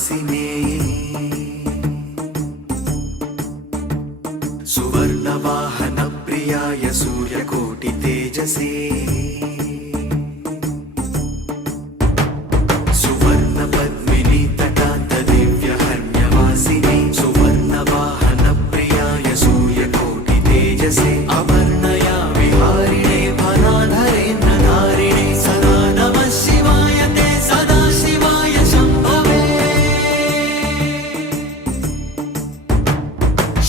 वासिने सुवर्णवाहन प्रियाय सूर्यकोटि तेजसे सुवर्ण पद्मिनी तटान्त दिव्य हर्म्यवासिने सुवर्णवाहन प्रियाय सूर्यकोटि तेजसे अवर्णया विहारिणे फलाधरेन्द्रधारिणे सदा नमः शिवाय ते सदा शिवाय शम्भवे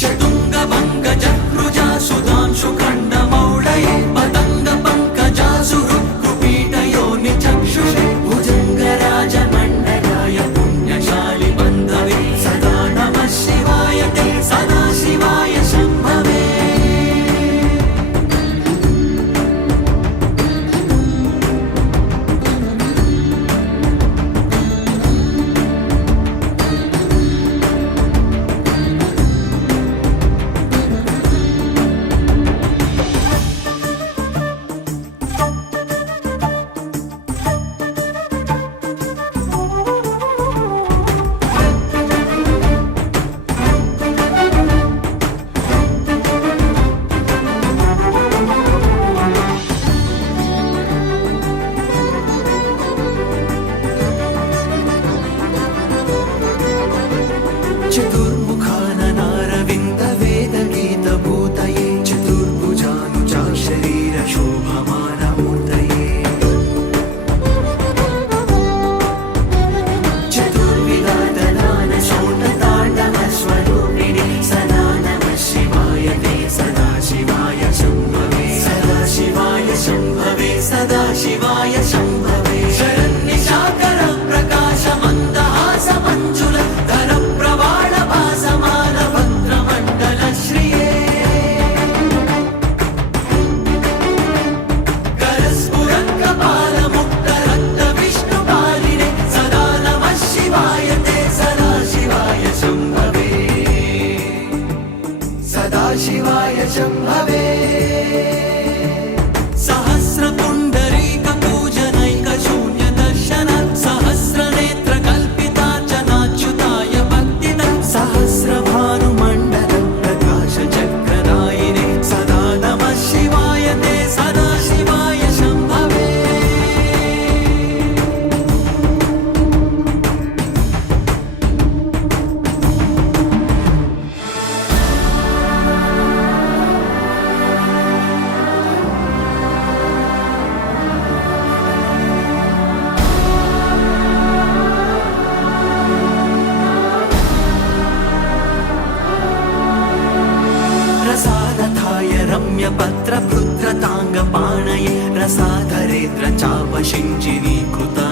शतुङ्गभङ्गजक्रुजा सुधांशुखण्डमौळये पतङ्ग पङ्कजासुहृ कुपीटयोनि चक्षुषे भुजङ्गराजमण्डलाय पुण्यशालि बन्धवे सदा नमः शिवाय ते सदा शिवाय शम्भवे चतुर्मुखाननारविन्द वेदगीतभूतये चतुर्भुजानुजा शरीर शोभमानमूर्तये चतुर्विधातदान शोणताण्डवस्वरूपिणि सदा नमः शिवाय ते सदा शिवाय शम्भवे सदा शिवाय शम्भवे सदा शिवाय शम्भवे शरन्निशाकर प्रकाश मन्दहास मञ्जुल धर प्रवाळ भासमान भद्रमण्डल श्रिये करस्फुरत्कपाल मुक्त रक्त विष्णुपालिने सदा नमः शिवाय ते सदा शिवाय शम्भवे सदा शिवाय शम्भवे सहस्रपुण्डरीक पूजनैक शून्य दर्शन सहस्रनेत्र कल्पितार्चनाच्युताय भक्तिद सहस्रभानुमण्डल प्रकाश चक्रदायिने सदा नमः शिवाय ते सदा शिवाय शम्भवे रसादथाय रम्यपत्रभृद्रताङ्गपाणये रसाधरेन्द्र चापशिञ्जिनीकृता